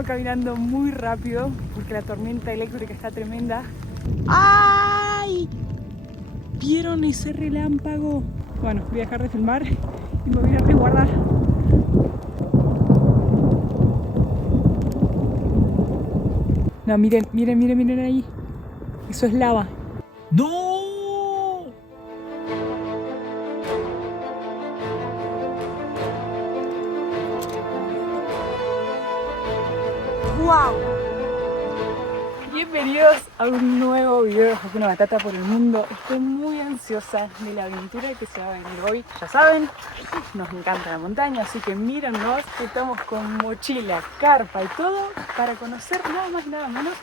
vengo caminando muy rápido porque la tormenta eléctrica está tremenda. ¡Ay! ¿Vieron ese relámpago? Bueno, voy a dejar de filmar y me voy a resguardar. No, miren, miren, miren, miren ahí. Eso es lava. ¡No! ¡Wow! Bienvenidos a un nuevo video de Hakuna Matata por el mundo. Estoy muy ansiosa de la aventura que se va a venir hoy. Ya saben, nos encanta la montaña, así que mírennos. Estamos con mochila, carpa y todo para conocer nada más y nada menos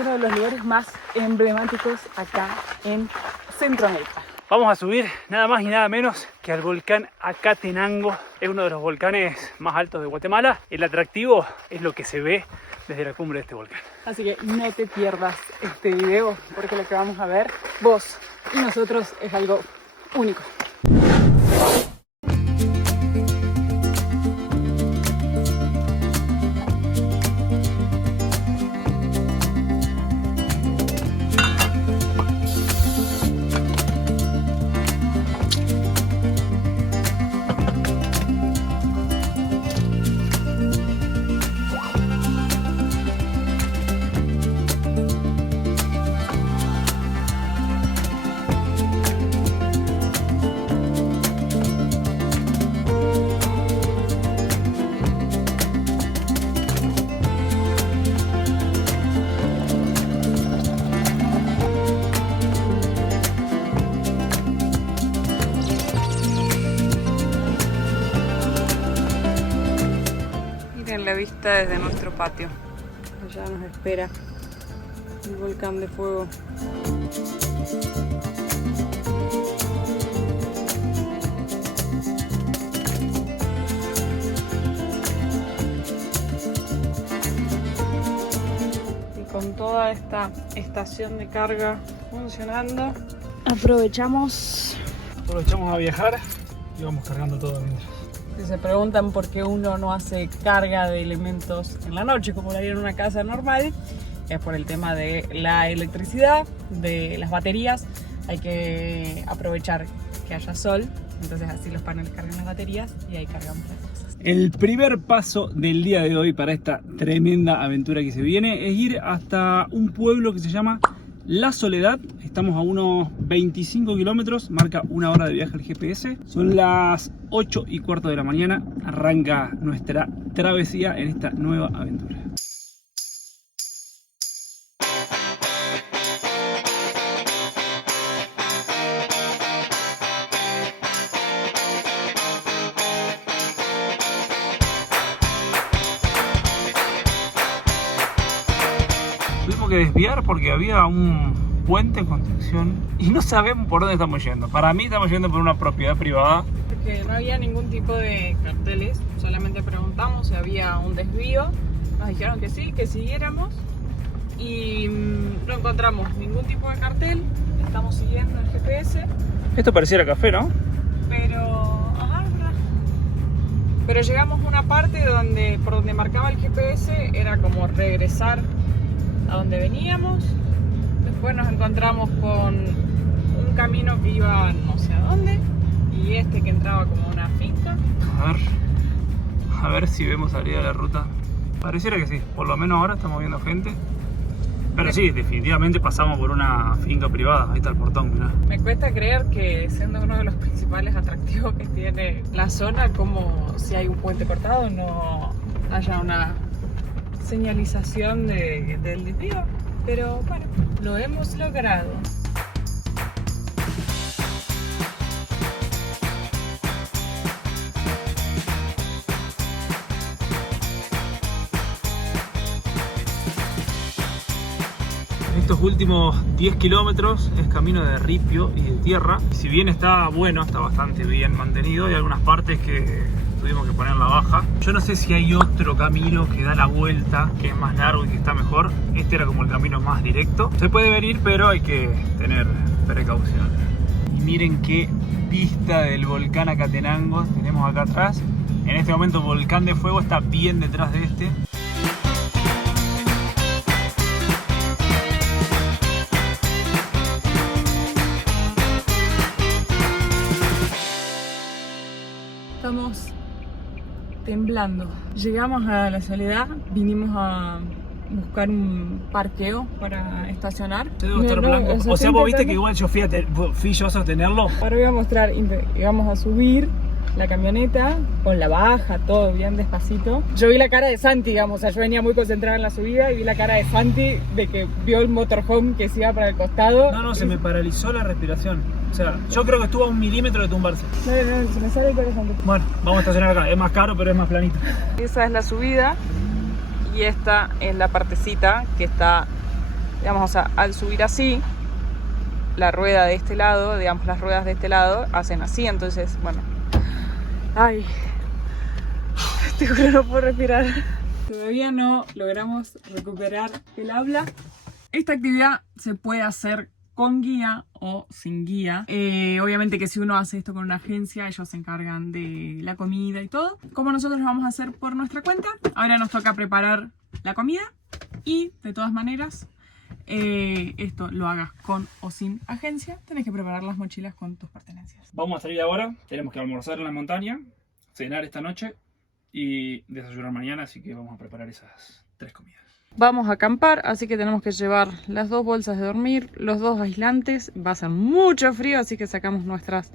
uno de los lugares más emblemáticos acá en Centroamérica. Vamos a subir nada más y nada menos que al volcán Acatenango. Es uno de los volcanes más altos de Guatemala. El atractivo es lo que se ve desde la cumbre de este volcán. Así que no te pierdas este video porque lo que vamos a ver vos y nosotros es algo único. La vista desde nuestro patio. Allá nos espera el volcán de fuego. Y con toda esta estación de carga funcionando, aprovechamos a viajar y vamos cargando todo mientras. Si se preguntan por qué uno no hace carga de elementos en la noche como lo haría en una casa normal, es por el tema de la electricidad, de las baterías. Hay que aprovechar que haya sol, entonces así los paneles cargan las baterías y ahí cargamos las cosas. El primer paso del día de hoy para esta tremenda aventura que se viene es ir hasta un pueblo que se llama La Soledad. Estamos a unos 25 kilómetros, marca una hora de viaje el GPS. Son las 8:15 de la mañana, arranca nuestra travesía en esta nueva aventura. Tuvimos que desviar porque había un puente en construcción y no sabemos por dónde estamos yendo. Para mí estamos yendo por una propiedad privada. Porque no había ningún tipo de carteles, solamente preguntamos si había un desvío. Nos dijeron que sí, que siguiéramos y no encontramos ningún tipo de cartel. Estamos siguiendo el GPS. Esto pareciera café, ¿no? Pero llegamos a una parte donde, por donde marcaba el GPS, era como regresar a donde veníamos. Después nos encontramos con un camino que iba no sé a dónde y este que entraba como una finca. A ver si vemos salida de la ruta. Pareciera que sí, por lo menos ahora estamos viendo gente. Pero sí, definitivamente pasamos por una finca privada. Ahí está el portón, mirá. Me cuesta creer que siendo uno de los principales atractivos que tiene la zona, como si hay un puente cortado no haya una señalización del desvío. Pero bueno, lo hemos logrado. Estos últimos 10 kilómetros es camino de ripio y de tierra. Si bien está bueno, está bastante bien mantenido, hay algunas partes que tuvimos que poner la baja. Yo no sé si hay otro camino que da la vuelta, que es más largo y que está mejor. Este era como el camino más directo. Se puede venir, pero hay que tener precaución. Y miren qué vista del volcán Acatenango tenemos acá atrás. En este momento el volcán de fuego está bien detrás de este. temblando. Llegamos a la Soledad, vinimos a buscar un parqueo para estacionar. Se debe estar blanco. O sea, vos viste que igual yo fui yo a sostenerlo. Ahora voy a mostrar, íbamos a subir la camioneta con la baja, todo bien despacito. Yo vi la cara de Santi, digamos, o sea, yo venía muy concentrada en la subida y vi la cara de Santi de que vio el motorhome que se iba para el costado. No, se me paralizó la respiración. O sea, yo creo que estuvo a 1 milímetro de tumbarse. No, se me sale el corazón. Bueno, vamos a estacionar acá. Es más caro, pero es más planito. Esa es la subida y esta es la partecita que está, digamos, o sea, al subir así, la rueda de este lado, digamos, las ruedas de este lado hacen así, entonces, bueno. Ay, te juro, no puedo respirar. Todavía no logramos recuperar el habla. Esta actividad se puede hacer con guía o sin guía. Obviamente que si uno hace esto con una agencia, ellos se encargan de la comida y todo. Como nosotros lo vamos a hacer por nuestra cuenta, ahora nos toca preparar la comida y de todas maneras, esto lo hagas con o sin agencia, tenés que preparar las mochilas con tus pertenencias. Vamos a salir ahora, tenemos que almorzar en la montaña, cenar esta noche y desayunar mañana, así que vamos a preparar esas 3 comidas. Vamos a acampar, así que tenemos que llevar las 2 bolsas de dormir, los 2 aislantes, va a ser mucho frío, así que sacamos nuestras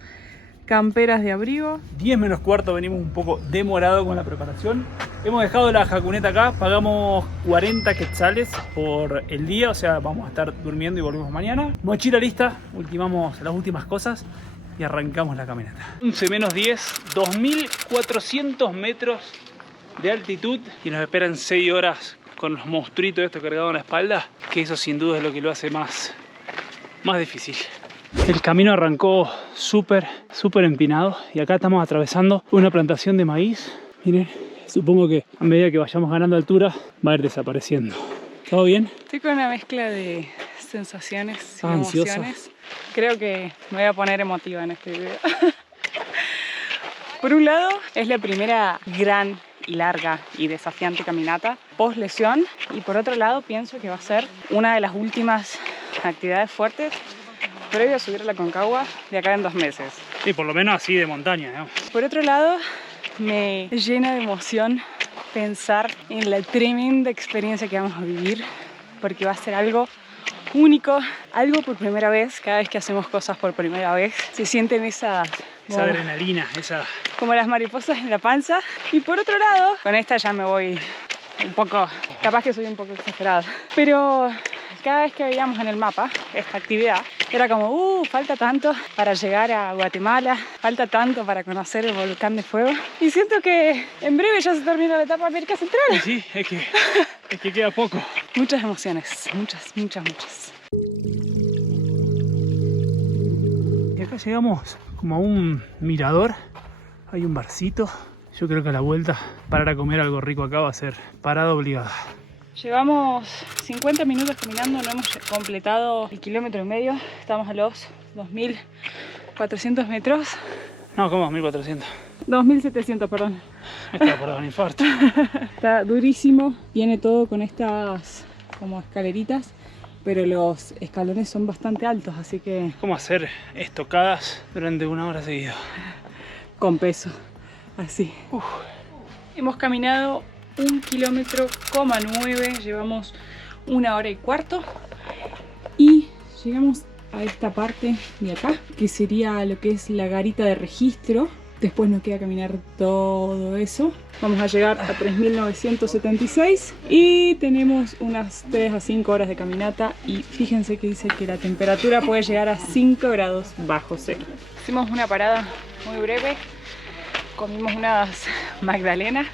camperas de abrigo. 10 menos cuarto, venimos un poco demorado con la preparación. Hemos dejado la jacuneta acá, pagamos 40 quetzales por el día, o sea, vamos a estar durmiendo y volvemos mañana. Mochila lista, ultimamos las últimas cosas y arrancamos la caminata. 11 menos 10, 2400 metros de altitud y nos esperan 6 horas con los monstruitos estos cargados en la espalda, que eso sin duda es lo que lo hace más difícil. El camino arrancó súper empinado y acá estamos atravesando una plantación de maíz. Miren, supongo que a medida que vayamos ganando altura va a ir desapareciendo. ¿Todo bien? Estoy con una mezcla de sensaciones y ansiosa. emociones. Creo que me voy a poner emotiva en este video. Por un lado, es la primera gran y larga y desafiante caminata post lesión, y por otro lado pienso que va a ser una de las últimas actividades fuertes previo a subir a la Concagua de acá en 2 meses. Sí, por lo menos así de montaña, ¿no? Por otro lado, me llena de emoción pensar en la tremenda experiencia que vamos a vivir, porque va a ser algo único, algo por primera vez. Cada vez que hacemos cosas por primera vez se sienten esa adrenalina, como las mariposas en la panza. Y por otro lado, con esta ya me voy un poco, capaz que soy un poco exagerada, pero cada vez que veíamos en el mapa esta actividad era como, falta tanto para llegar a Guatemala, falta tanto para conocer el volcán de fuego, y siento que en breve ya se termina la etapa de América Central. Sí, es que queda poco. Muchas emociones, muchas. Y acá llegamos como a un mirador, hay un barcito. Yo creo que a la vuelta parar a comer algo rico acá va a ser parada obligada. Llevamos 50 minutos caminando, no hemos completado el 1,5 kilómetros, estamos a los 2.400 metros. No, ¿cómo? 1.400. 2.700, perdón. Está por dar un infarto. Está durísimo, viene todo con estas como escaleritas, pero los escalones son bastante altos, así que... ¿Cómo hacer estocadas durante 1 hora seguida? Con peso, así. Hemos caminado 1,9 kilómetros, llevamos 1 hora y cuarto y llegamos a esta parte de acá, que sería lo que es la garita de registro. Después nos queda caminar todo eso. Vamos a llegar a 3.976 y tenemos unas 3 a 5 horas de caminata, y fíjense que dice que la temperatura puede llegar a 5 grados bajo cero. Hicimos una parada muy breve, comimos unas magdalenas,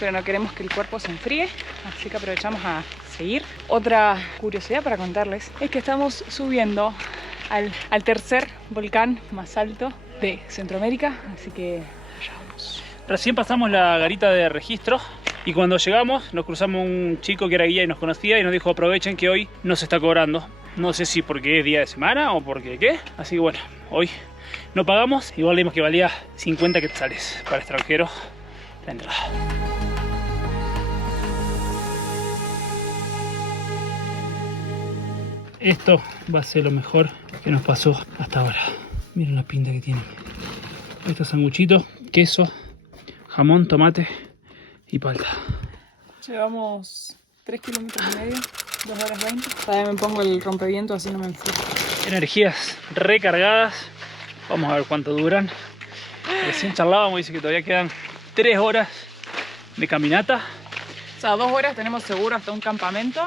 pero no queremos que el cuerpo se enfríe, así que aprovechamos a seguir. Otra curiosidad para contarles es que estamos subiendo al tercer volcán más alto de Centroamérica, así que allá vamos. Recién pasamos la garita de registro y cuando llegamos nos cruzamos un chico que era guía y nos conocía y nos dijo: aprovechen que hoy no se está cobrando. No sé si porque es día de semana o porque qué, así que bueno, hoy no pagamos. Igual leímos que valía 50 quetzales para extranjeros la entrada. Esto va a ser lo mejor que nos pasó hasta ahora. Miren la pinta que tiene. Estos sanguchitos, queso, jamón, tomate y palta. Llevamos 3 kilómetros y medio, 2 horas 20. Todavía me pongo el rompeviento así no me enfrío. Energías recargadas. Vamos a ver cuánto duran. Recién charlábamos, dice que todavía quedan 3 horas de caminata. O sea, 2 horas tenemos seguro hasta un campamento.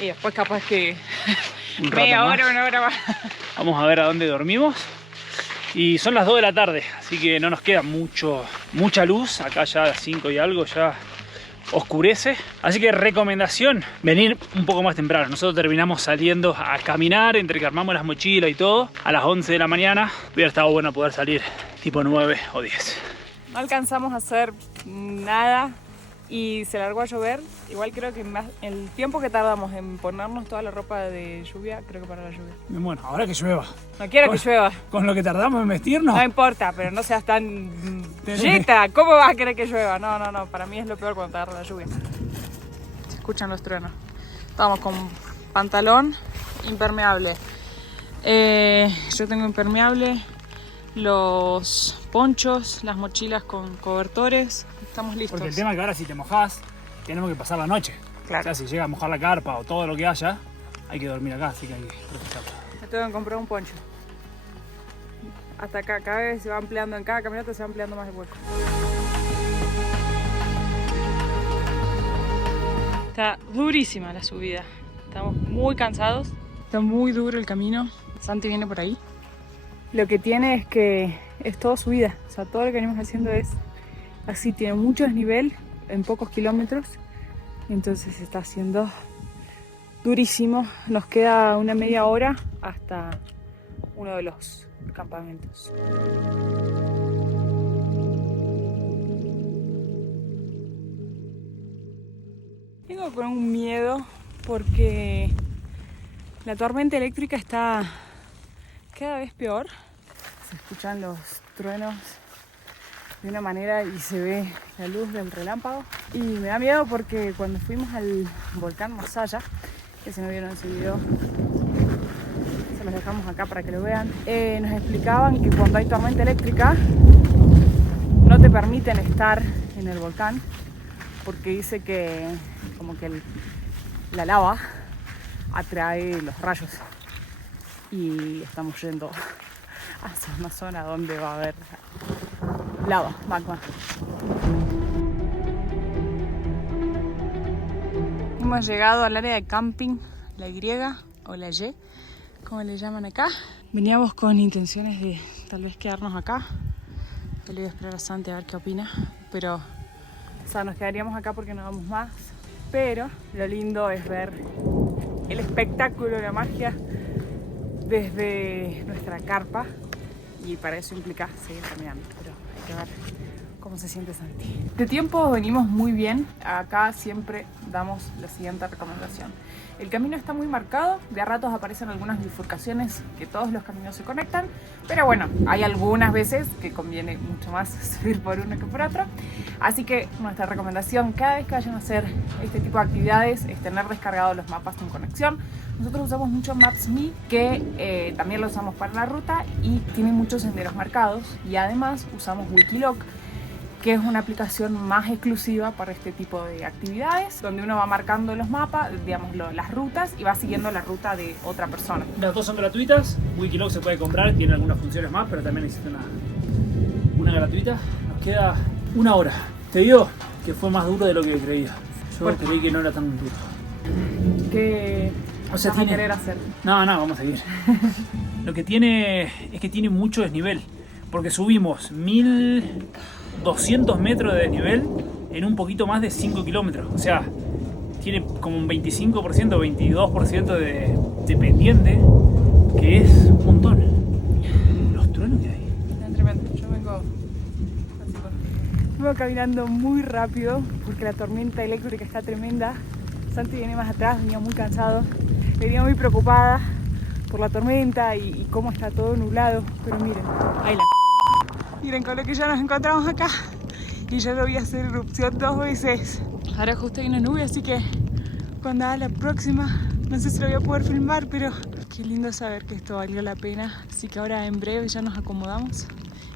Y después capaz que media hora, una hora más. Vamos a ver a dónde dormimos. Y son las 2 de la tarde, así que no nos queda mucha luz. Acá ya a las 5 y algo ya oscurece. Así que recomendación, venir un poco más temprano. Nosotros terminamos saliendo a caminar, entre que armamos las mochilas y todo, a las 11 de la mañana. Hubiera estado bueno poder salir tipo 9 o 10. No alcanzamos a hacer nada y se largó a llover. Igual creo que más el tiempo que tardamos en ponernos toda la ropa de lluvia, creo que para la lluvia. Bueno, ahora que llueva. No quiero que llueva. Con lo que tardamos en vestirnos. No importa, pero no seas tan yeta. ¿Cómo vas a querer que llueva? No. Para mí es lo peor cuando te agarra la lluvia. Se escuchan los truenos. Estamos con pantalón impermeable. Yo tengo impermeable. Los ponchos, las mochilas con cobertores. Estamos listos. Porque el tema es que ahora si te mojás, tenemos que pasar la noche. Claro. O sea, si llega a mojar la carpa o todo lo que haya, hay que dormir acá, así que hay que protegerlo. Me tengo que comprar un poncho. Hasta acá, cada vez se va ampliando, en cada caminata se va ampliando más el hueco. Está durísima la subida. Estamos muy cansados. Está muy duro el camino. Santi viene por ahí. Lo que tiene es que es todo subida. O sea, todo lo que venimos haciendo es así. Tiene mucho desnivel en pocos kilómetros. Entonces está haciendo durísimo. Nos queda una media hora hasta uno de los campamentos. Tengo con un miedo porque la tormenta eléctrica está cada vez peor. Se escuchan los truenos de una manera y se ve la luz del relámpago. Y me da miedo porque cuando fuimos al volcán Masaya, que si no vieron ese video, se los dejamos acá para que lo vean, nos explicaban que cuando hay tormenta eléctrica no te permiten estar en el volcán porque dice que como que la lava atrae los rayos y estamos yendo hacia una zona donde va a haber lava, magma. Hemos llegado al área de camping, la Y o la Y, como le llaman acá. Veníamos con intenciones de tal vez quedarnos acá. Yo le voy a esperar a Santi a ver qué opina, pero o sea, nos quedaríamos acá porque no vamos más. Pero lo lindo es ver el espectáculo, la magia desde nuestra carpa y para eso implica seguir caminando, pero hay que ver cómo se siente Santi. De tiempo venimos muy bien. Acá siempre damos la siguiente recomendación. El camino está muy marcado, de a ratos aparecen algunas bifurcaciones que todos los caminos se conectan, pero bueno, hay algunas veces que conviene mucho más subir por uno que por otro. Así que nuestra recomendación cada vez que vayan a hacer este tipo de actividades es tener descargados los mapas con conexión. Nosotros usamos mucho Maps.me, que también lo usamos para la ruta y tiene muchos senderos marcados, y además usamos Wikiloc, que es una aplicación más exclusiva para este tipo de actividades, donde uno va marcando los mapas, digamos las rutas, y va siguiendo la ruta de otra persona. Las dos son gratuitas. Wikiloc se puede comprar, tiene algunas funciones más, pero también existe una gratuita. Nos queda una hora. Te digo que fue más duro de lo que creía. Yo creí que no era tan duro. ¿Qué vas a querer hacer? No, vamos a seguir. Lo que tiene es que tiene mucho desnivel, porque subimos 1200 metros de desnivel en un poquito más de 5 kilómetros. O sea, tiene como un 25%, 22% de pendiente, que es un montón. Los truenos que hay. Es tremendo. Yo vengo caminando muy rápido porque la tormenta eléctrica está tremenda. Santi viene más atrás, venía muy cansado. Venía muy preocupada por la tormenta y cómo está todo nublado. Pero miren, ahí la... Miren con lo que ya nos encontramos acá. Y ya lo voy a hacer erupción 2 veces. Ahora justo hay una nube, así que cuando haga la próxima, no sé si lo voy a poder filmar, pero qué lindo saber que esto valió la pena. Así que ahora en breve ya nos acomodamos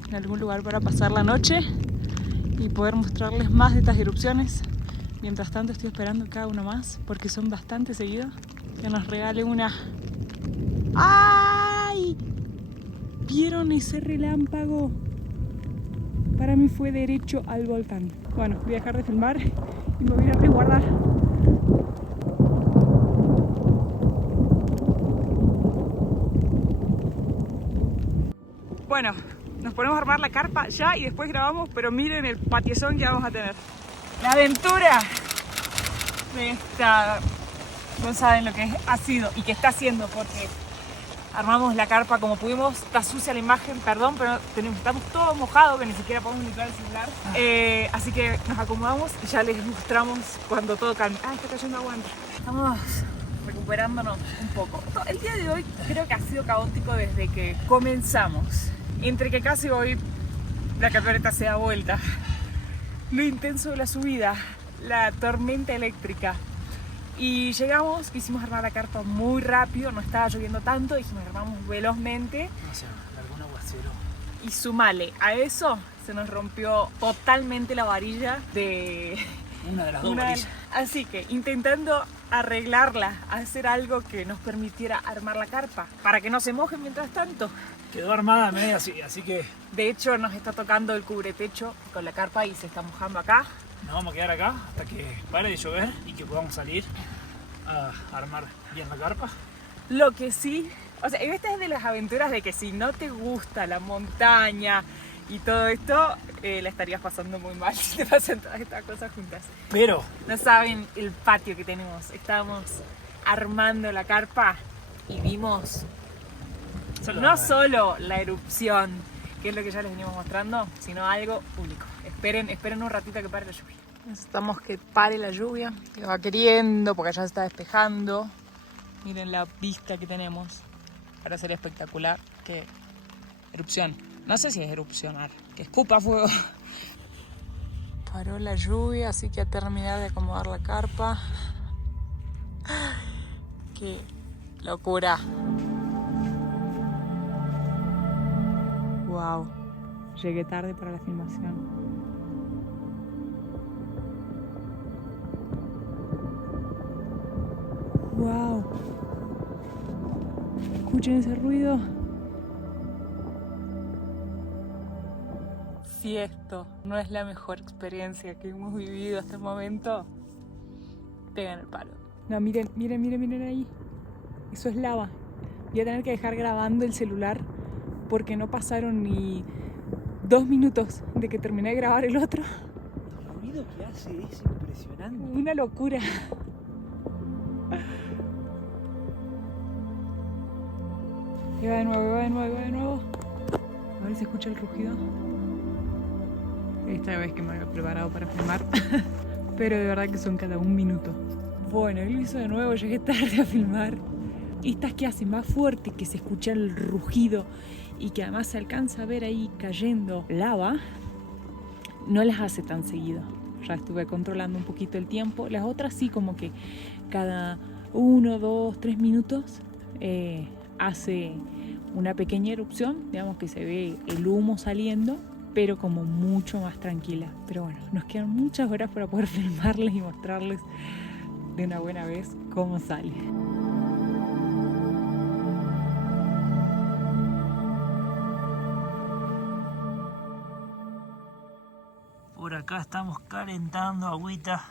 en algún lugar para pasar la noche y poder mostrarles más de estas erupciones. Mientras tanto estoy esperando cada uno más porque son bastante seguidos. Que nos regale una. ¡Ay! ¿Vieron ese relámpago? Para mí fue derecho al volcán. Bueno, voy a dejar de filmar y me voy a resguardar. Bueno, nos ponemos a armar la carpa ya y después grabamos, pero miren el patiezón que vamos a tener. La aventura de esta... No saben lo que ha sido y que está haciendo porque armamos la carpa como pudimos. Está sucia la imagen, perdón, pero estamos todos mojados que ni siquiera podemos limpiar el celular. Así que nos acomodamos y ya les mostramos cuando todo calme. Ah, está cayendo agua. Estamos recuperándonos un poco. El día de hoy creo que ha sido caótico desde que comenzamos. Entre que casi hoy la camioneta se da vuelta, lo intenso de la subida, la tormenta eléctrica. Y llegamos, quisimos armar la carpa muy rápido, no estaba lloviendo tanto, dijimos armamos velozmente. O sea, algún aguacero. Y sumale, a eso se nos rompió totalmente la varilla de... Una de las dos varillas. Así que intentando arreglarla, hacer algo que nos permitiera armar la carpa, para que no se moje mientras tanto. Quedó armada media así que... De hecho nos está tocando el cubretecho con la carpa y se está mojando acá. Nos vamos a quedar acá hasta que pare de llover y que podamos salir a armar bien la carpa. Lo que sí, o sea, esta es de las aventuras de que si no te gusta la montaña y todo esto, la estarías pasando muy mal si te pasan todas estas cosas juntas. Pero... No saben el patio que tenemos. Estábamos armando la carpa y vimos no solo la erupción, que es lo que ya les venimos mostrando, sino algo único. Esperen un ratito que pare la lluvia. Necesitamos que pare la lluvia, que va queriendo porque ya se está despejando. Miren la vista que tenemos. Ahora sería espectacular. Que erupción. No sé si es erupcionar, que escupa fuego. Paró la lluvia, así que a terminar de acomodar la carpa. ¡Qué locura! Wow, llegué tarde para la filmación. Wow, escuchen ese ruido. Si esto no es la mejor experiencia que hemos vivido hasta el momento, pegan el palo. No, miren ahí. Eso es lava. Voy a tener que dejar grabando el celular porque no pasaron ni 2 minutos de que terminé de grabar el otro. El ruido que hace es impresionante. Una locura. Y va de nuevo. A ver si escucha el rugido. Esta vez que me había preparado para filmar. Pero de verdad que son cada 1 minuto. Bueno, lo hizo de nuevo, llegué tarde a filmar. Estas que hacen más fuerte, que se escucha el rugido y que además se alcanza a ver ahí cayendo lava, no las hace tan seguido. Ya estuve controlando un poquito el tiempo. Las otras sí, como que cada 1, 2, 3 minutos hace una pequeña erupción, digamos que se ve el humo saliendo, pero como mucho más tranquila. Pero bueno, nos quedan muchas horas para poder filmarles y mostrarles de una buena vez cómo sale. Por acá estamos calentando agüita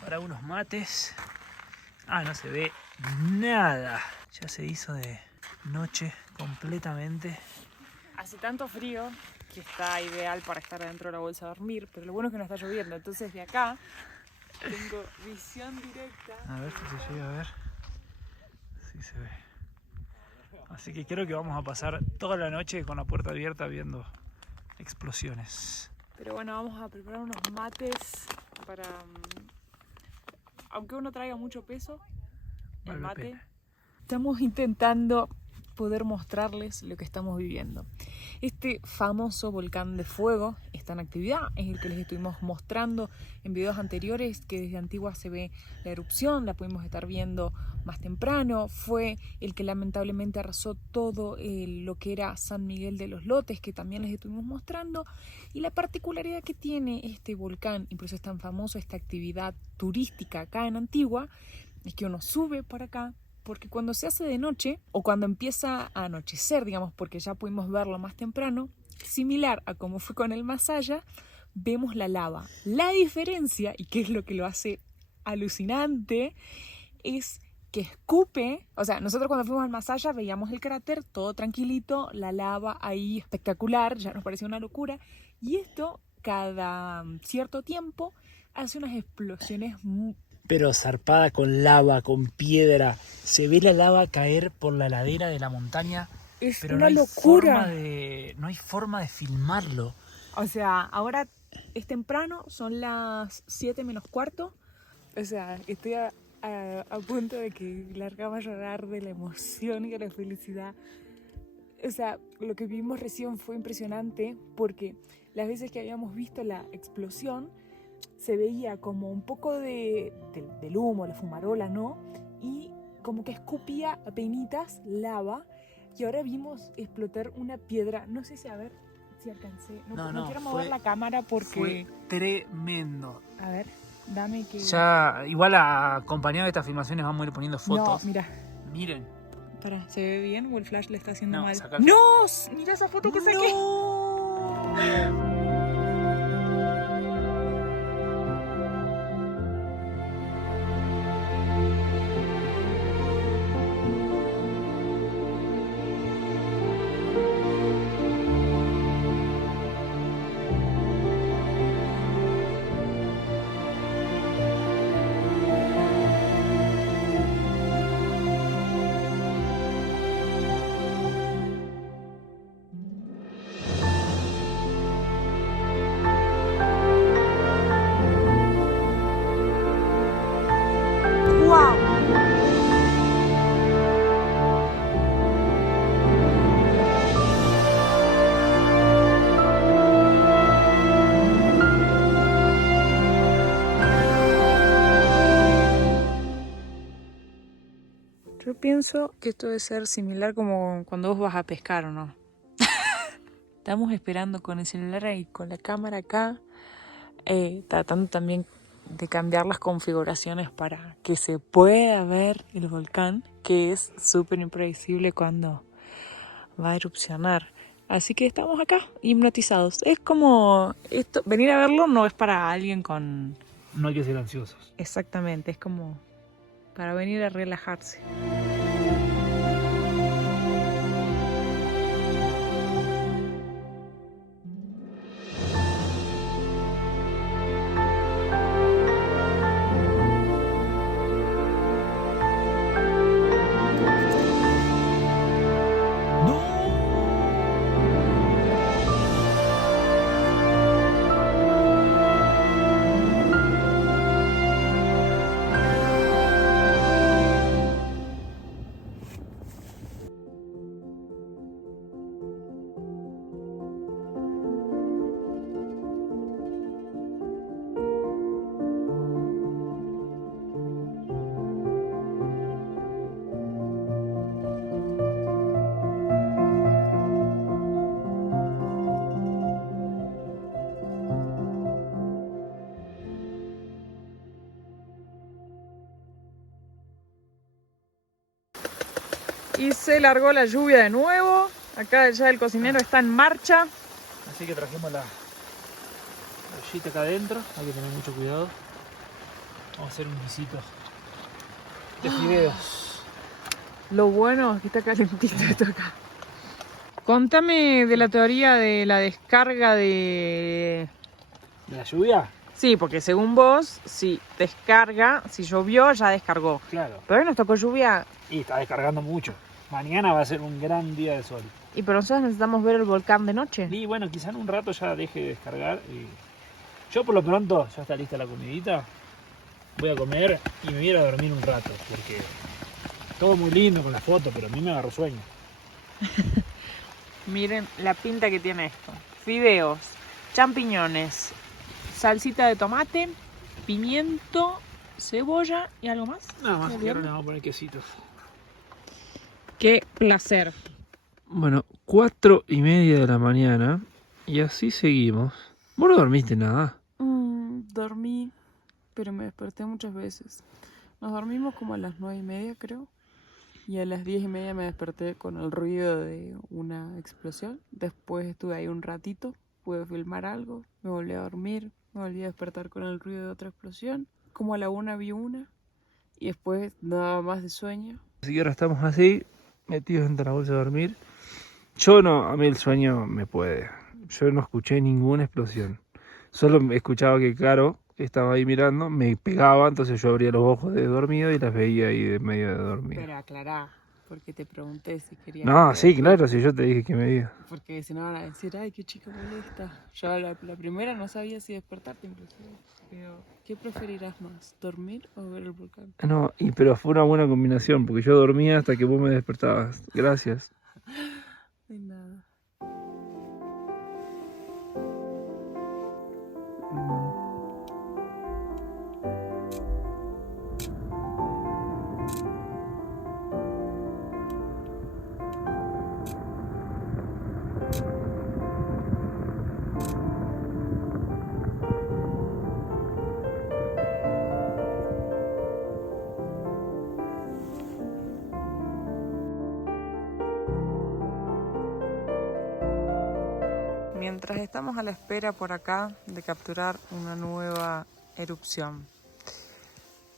para unos mates. Ah, no se ve nada. Ya se hizo de noche completamente. Hace tanto frío que está ideal para estar dentro de la bolsa a dormir, pero lo bueno es que no está lloviendo, entonces de acá tengo visión directa. A ver si se llega a ver. Sí se ve. Así que creo que vamos a pasar toda la noche con la puerta abierta viendo explosiones. Pero bueno, vamos a preparar unos mates para... Aunque uno traiga mucho peso, el mate. Estamos intentando poder mostrarles lo que estamos viviendo. Este famoso volcán de fuego está en actividad, es el que les estuvimos mostrando en videos anteriores, que desde Antigua se ve la erupción, la pudimos estar viendo más temprano. Fue el que lamentablemente arrasó todo lo que era San Miguel de los Lotes, que también les estuvimos mostrando. Y la particularidad que tiene este volcán, y por eso es tan famoso esta actividad turística acá en Antigua, es que uno sube por acá, porque cuando se hace de noche o cuando empieza a anochecer, digamos, porque ya pudimos verlo más temprano, similar a como fue con el Masaya, vemos la lava. La diferencia, y que es lo que lo hace alucinante, es que escupe. O sea, nosotros cuando fuimos al Masaya veíamos el cráter todo tranquilito, la lava ahí espectacular, ya nos parecía una locura, y esto cada cierto tiempo hace unas explosiones pero zarpada, con lava, con piedra. Se ve la lava caer por la ladera de la montaña. Es pero una no locura. No hay forma de filmarlo. O sea, ahora es temprano, son las 7 menos cuarto. O sea, estoy a punto de que largamos a llorar de la emoción y de la felicidad. O sea, lo que vimos recién fue impresionante, porque las veces que habíamos visto la explosión se veía como un poco del humo, la fumarola, ¿no? Y como que escupía apenitas lava, y ahora vimos explotar una piedra. No sé si, a ver si alcancé. No quiero mover la cámara porque... Fue tremendo. A ver, dame que... Ya, igual acompañado de estas filmaciones vamos a ir poniendo fotos. No, mira. Miren. Pará, ¿se ve bien o el flash le está haciendo mal? Sacalo. ¡No! ¡Mira esa foto que saqué! ¡No! Yo pienso que esto debe ser similar como cuando vos vas a pescar, ¿o no? Estamos esperando con el celular ahí, con la cámara acá, tratando también de cambiar las configuraciones para que se pueda ver el volcán, que es súper impredecible cuando va a erupcionar. Así que estamos acá, hipnotizados. Es como esto, venir a verlo no es para alguien con... No hay que ser ansiosos. Exactamente, es como para venir a relajarse. Y se largó la lluvia de nuevo. Acá ya el cocinero está en marcha. Así que trajimos la ollita acá adentro. Hay que tener mucho cuidado. Vamos a hacer un guisito de fideos. Lo bueno es que está calentito esto acá. Contame de la teoría de la descarga de... ¿De la lluvia? Sí, porque según vos, si descarga, si llovió, ya descargó. Claro. Pero hoy nos tocó lluvia. Y está descargando mucho. Mañana va a ser un gran día de sol. Y pero nosotros necesitamos ver el volcán de noche. Y bueno, quizá en un rato ya deje de descargar. Y... yo por lo pronto, ya está lista la comidita. Voy a comer y me voy a ir a dormir un rato. Porque todo muy lindo con la foto, pero a mí me agarró sueño. Miren la pinta que tiene esto. Fideos, champiñones, salsita de tomate, pimiento, cebolla y algo más. Nada más, y ahora le vamos a poner quesitos. Qué placer. Bueno, 4:30 de la mañana y así seguimos. ¿Vos no dormiste nada? Dormí, pero me desperté muchas veces. Nos dormimos como a las 9:30, creo. Y a las 10:30 me desperté con el ruido de una explosión. Después estuve ahí un ratito, pude filmar algo, me volví a dormir, me volví a despertar con el ruido de otra explosión. Como a la 1 vi una y después no daba más de sueño. Así que ahora estamos así, metidos entre la bolsa de dormir. Yo no, a mí el sueño me puede. Yo no escuché ninguna explosión. Solo escuchaba que Caro estaba ahí mirando, me pegaba, entonces yo abría los ojos de dormido y las veía ahí de medio de dormido. Pero aclará, porque te pregunté si querías. No, sí, claro, si yo te dije que me diga. Porque si no van a decir, ay, qué chica molesta. Yo la primera no sabía si despertarte inclusive. Pero, ¿qué preferirás más? ¿Dormir o ver el volcán? No, pero fue una buena combinación, porque yo dormía hasta que vos me despertabas. Gracias. De nada. Mientras estamos a la espera por acá de capturar una nueva erupción,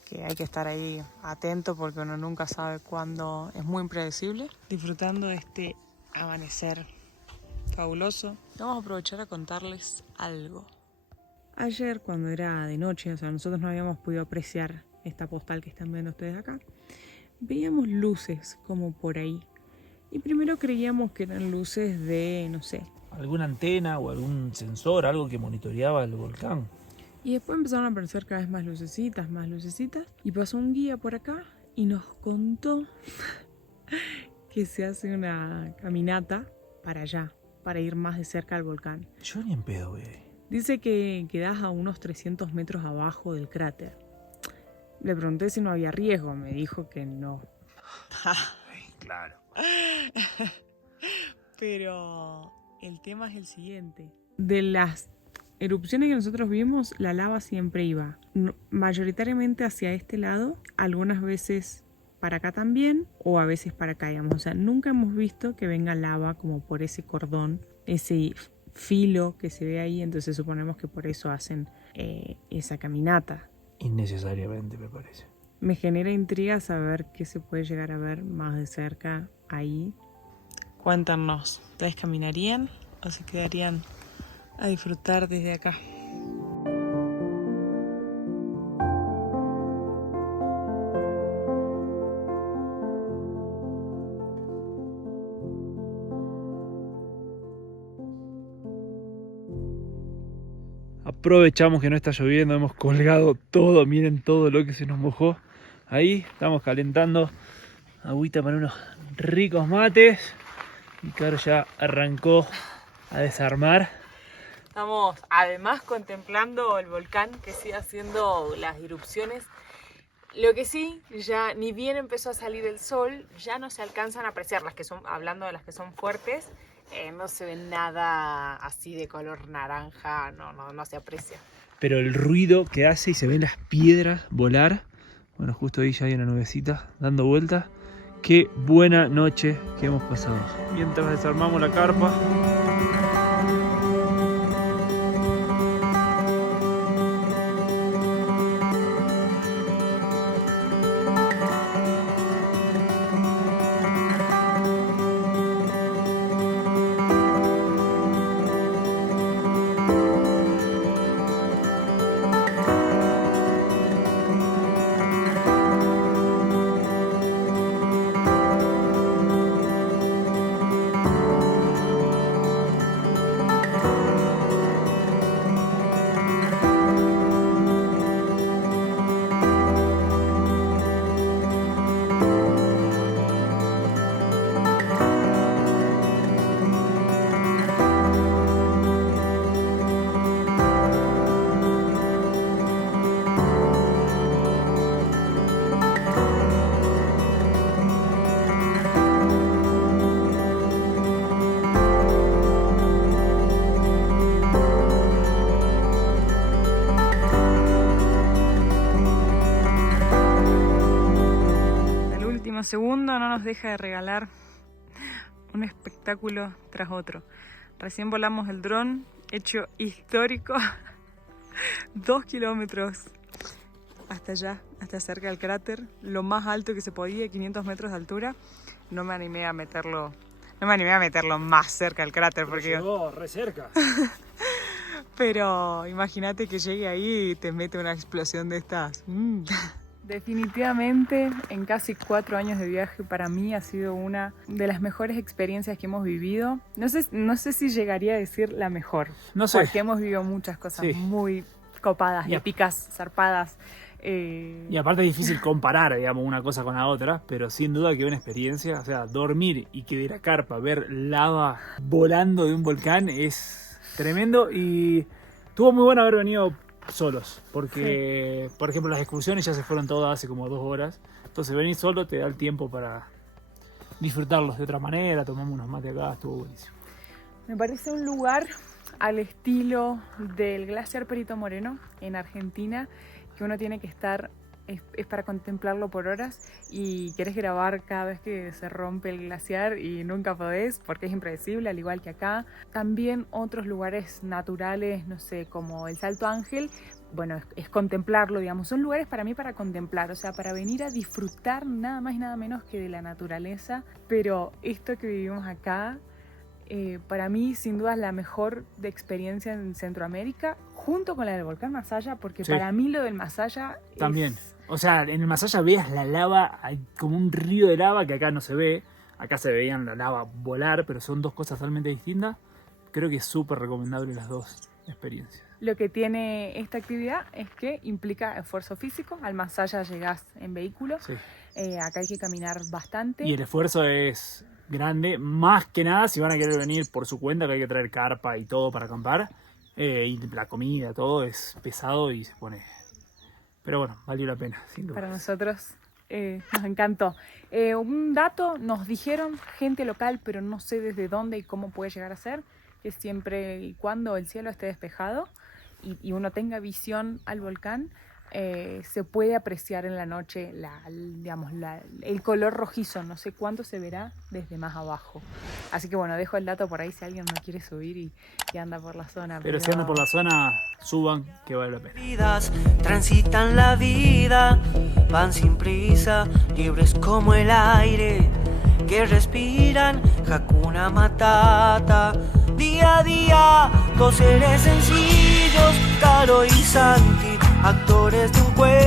que hay que estar ahí atento porque uno nunca sabe cuándo, es muy impredecible, disfrutando de este amanecer fabuloso, vamos a aprovechar a contarles algo. Ayer, cuando era de noche, o sea, nosotros no habíamos podido apreciar esta postal que están viendo ustedes acá, veíamos luces como por ahí. Y primero creíamos que eran luces de, no sé, ¿Alguna antena o algún sensor, algo que monitoreaba el volcán? y después empezaron a aparecer cada vez más lucecitas, y pasó un guía por acá y nos contó que se hace una caminata para allá, para ir más de cerca al volcán. Yo ni en pedo, güey. Dice que quedás a unos 300 metros abajo del cráter. Le pregunté si no había riesgo, me dijo que no. Claro. Pero el tema es el siguiente. De las erupciones que nosotros vimos, la lava siempre iba mayoritariamente hacia este lado, algunas veces para acá también, o a veces para acá, digamos. O sea, nunca hemos visto que venga lava como por ese cordón, ese filo que se ve ahí, entonces suponemos que por eso hacen esa caminata. Innecesariamente, me parece. Me genera intriga saber qué se puede llegar a ver más de cerca ahí. Cuéntanos, ¿ustedes caminarían o se quedarían a disfrutar desde acá? Aprovechamos que no está lloviendo, hemos colgado todo, miren todo lo que se nos mojó. Ahí estamos calentando agüita para unos ricos mates. Y Caro ya arrancó a desarmar. Estamos además contemplando el volcán que sigue haciendo las erupciones. Lo que sí, ya ni bien empezó a salir el sol, ya no se alcanzan a apreciar las que son, hablando de las que son fuertes, no se ve nada así de color naranja, no se aprecia. Pero el ruido que hace y se ven las piedras volar. Bueno, justo ahí ya hay una nubecita dando vueltas. Qué buena noche que hemos pasado. Mientras desarmamos la carpa. segundo no nos deja de regalar un espectáculo tras otro. Recién volamos el dron, hecho histórico, 2 kilómetros hasta allá, hasta cerca del cráter, lo más alto que se podía, 500 metros de altura. No me animé a meterlo más cerca del cráter porque llegó re cerca. Pero imagínate que llegue ahí y te mete una explosión de estas. Definitivamente, en casi 4 años de viaje, para mí ha sido una de las mejores experiencias que hemos vivido. No sé si llegaría a decir la mejor. No sé. Porque hemos vivido muchas cosas muy copadas, épicas, zarpadas. Y aparte es difícil comparar, digamos, una cosa con la otra, pero sin duda que una experiencia, o sea, dormir y que de la carpa ver lava volando de un volcán es tremendo. Y estuvo muy bueno haber venido solos, porque por ejemplo las excursiones ya se fueron todas hace como 2 horas, entonces venir solo te da el tiempo para disfrutarlos de otra manera. Tomamos unos mates acá, estuvo buenísimo. Me parece un lugar al estilo del glaciar Perito Moreno en Argentina, que uno tiene que estar, es para contemplarlo por horas y querés grabar cada vez que se rompe el glaciar y nunca podés porque es impredecible, al igual que acá. También otros lugares naturales, no sé, como el Salto Ángel, bueno, es contemplarlo, digamos. Son lugares para mí para contemplar, o sea, para venir a disfrutar nada más y nada menos que de la naturaleza. Pero esto que vivimos acá, para mí sin duda es la mejor de experiencia en Centroamérica, junto con la del volcán Masaya, porque para mí lo del Masaya también. O sea, en el Masaya veas la lava, hay como un río de lava que acá no se ve. Acá se veían la lava volar, pero son dos cosas totalmente distintas. Creo que es súper recomendable las dos experiencias. Lo que tiene esta actividad es que implica esfuerzo físico. Al Masaya llegás en vehículo. Acá hay que caminar bastante. Y el esfuerzo es grande, más que nada si van a querer venir por su cuenta, que hay que traer carpa y todo para acampar. Y la comida, todo es pesado y se pone... Pero bueno, valió la pena, sin duda. Para nosotros nos encantó. Un dato, nos dijeron gente local, pero no sé desde dónde y cómo puede llegar a ser, que siempre y cuando el cielo esté despejado y uno tenga visión al volcán, se puede apreciar en la noche el color rojizo. No sé cuánto se verá desde más abajo. Así que bueno, dejo el dato por ahí si alguien no quiere subir y anda por la zona. Pero si andan por la zona, suban, que vale la pena. Vidas transitan la vida, van sin prisa, libres como el aire que respiran, Hakuna Matata. Día a día, 2 seres sencillos, Caro y Santi, actores de un cuento.